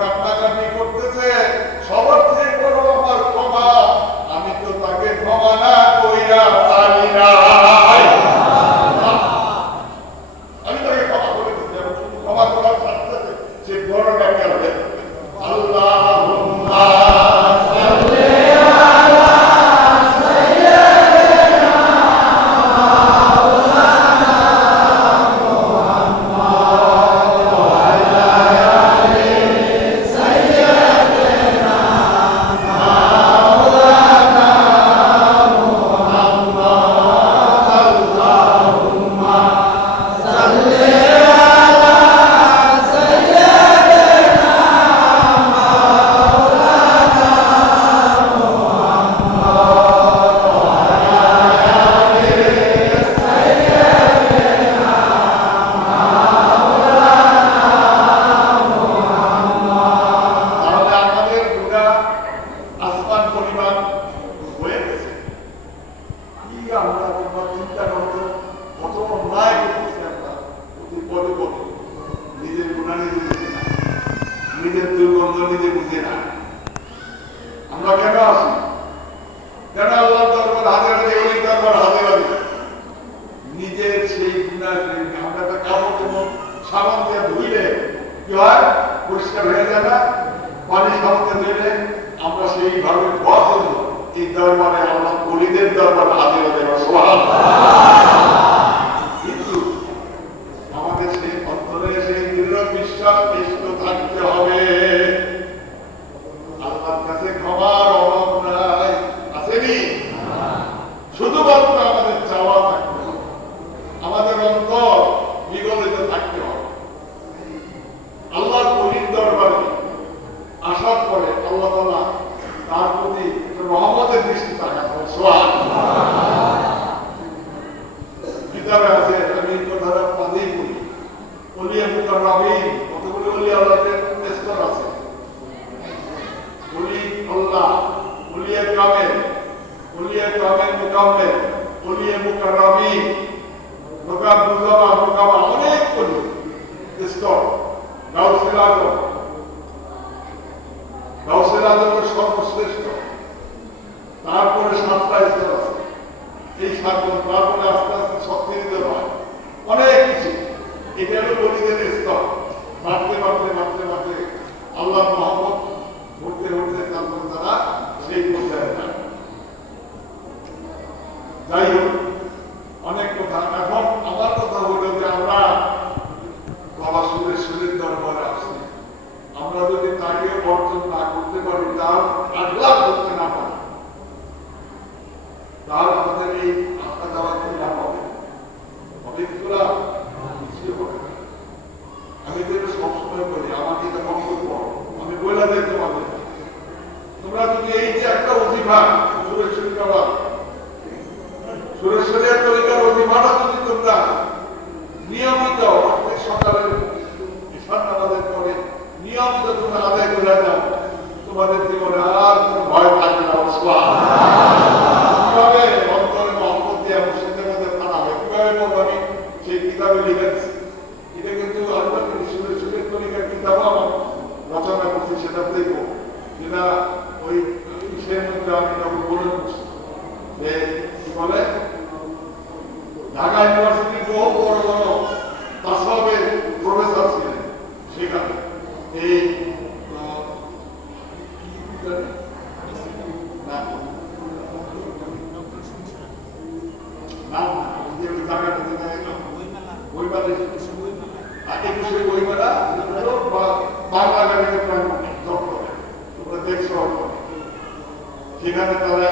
কান্নাকাটি করতেছে, সবার থেকে বড় আমার ক্ষমা, আমি তো তাকে ক্ষমা না কইরা পারি না। আমি তাকে ক্ষমা করে দিতে হবে, শুধু ক্ষমা করার সাথে সে বড়টা কেমন আল্লাহুম্মা সাল্লি আলা সাইয়্যিদিনা মাওলানা মুহাম্মদ ওয়া আলা আলি সাইয়্যিদিনা মাওলানা মুহাম্মদ আল্লাহুম্মা সাল্লি আলা সাইয়্যিদিনা মাওলানা মুহাম্মদ ওয়া আলা আলি সাইয়্যিদিনা তাহলে আমাদের গুনাহ আসমান পরিমাণ হয়ে গেছে। কি আমরা তোমরা চিন্তা করো, কত অন্যায় করতেছি আমরা প্রতি পদে পদে। নিজের গুনাহ নিজে বুঝি না, নিজের দুর্গন্ধ নিজে বুঝি না। আমরা কেন আসি? কেন আল্লাহর দরবার হাজির হাজির ওলির দরবার হাজির হাজির? নিজের সেই গুনাহ আমরা তো কাপড় যেমন সাবান দিয়ে ধুইলে কি হয়, পরিষ্কার হয়ে যায় না? পানি সাবান দিয়ে ধুইলে আমরা সেইভাবে ধোয়া জন্য এই দরবারে আল্লাহ ওলিদের দরবারে হাজির হাজির সুবহানাল্লাহ। কিন্তু আমাদের সেই অন্তরে সেই দৃঢ় বিশ্বাস নিষ্ঠ থাকতে হবে, আল্লাহর কাছে ক্ষমার অভাব নাই, আসেনি? শুধুমাত্র আমাদের চাওয়া থাকতে হবে, আমাদের অন্তর বিগলিত থাকতে হবে। আল্লাহর ওলির দরবারে আসার পরে আল্লাহ তাআলা তার প্রতি রহমতের দৃষ্টি তাকান। সুবহানাল্লাহ। কিতাবে আছে, আমি এই কথাটা পদেই বলি, ওলিয়া মুকাররাবিন, কতগুলো ওলিয়া আল্লাহর স্তর আছে। ওলি আল্লাহ, ওলিয়া কামেল, ওলিয়া কামেল মুকাম্মেল, ওলিয়া মুকাররাবিন, মুকামা, অনেক ওলি স্তর। গাউসুল আজম, গাউসুল আজমের সর্বশ্রেষ্ঠ। তারপরে 7টা স্তর আছে, এই 7জন, তারপরে আস্তে আস্তে শক্তিদের হয় অনেক কিছু। এটা হলো বলিদের স্তর। বাড়তে বাড়তে বাড়তে বাড়তে আল্লাহ মহব্বত ঘুরতে ঘুরতে তারপরে তারা সেই পর্যায়ে যায়। যাই হোক, অনেক কথা। এখন আমার কথা হলো যে আমরা বাবা সুরেশ্বরের দরবারে আসছি, আমরা যদি তাকে অর্জন না করতে পারি, তার আল্লাহ করতে না পারি, তাহলে আমাদের এই আস্থা দেওয়া কি লাভ হবে? হবে কি তোরা? কিছুই হবে না। আমি তো এটা সবসময় বলি, আমাকে এটা বক্তব্য আমি বলে দিতে পারবো। তোমরা যদি এই যে একটা অধিভা সুরেশ্বরী বাবা, সুরেশ্বরের তরিকার অধিভাটা যদি তোমরা নিয়মিত প্রত্যেক সকালে ঈশান নামাজের পরে নিয়মিত তোমরা আদায় করে যাও, তোমাদের জীবনে আর কোনো ভয় থাকবে না। কিভাবে অন্তরে মহব্বত দিয়ে মুর্শিদের মধ্যে থানা হয়, কিভাবে বলবো? আমি সেই কিতাবে লিখেছি, এটা কিন্তু আল্লাহ সুরেশ্বরের তরিকার কিতাবও আমার রচনা করছি, সেটা দেখবো, যেটা ওই ইসের মধ্যে আমি তখন বলে দিচ্ছি যে কি বলে, ঢাকা ইউনিভার্সিটির বহু বড় বড় তাসওয়াফের প্রফেসর ছিলেন সেখানে। এই সেখানে তারা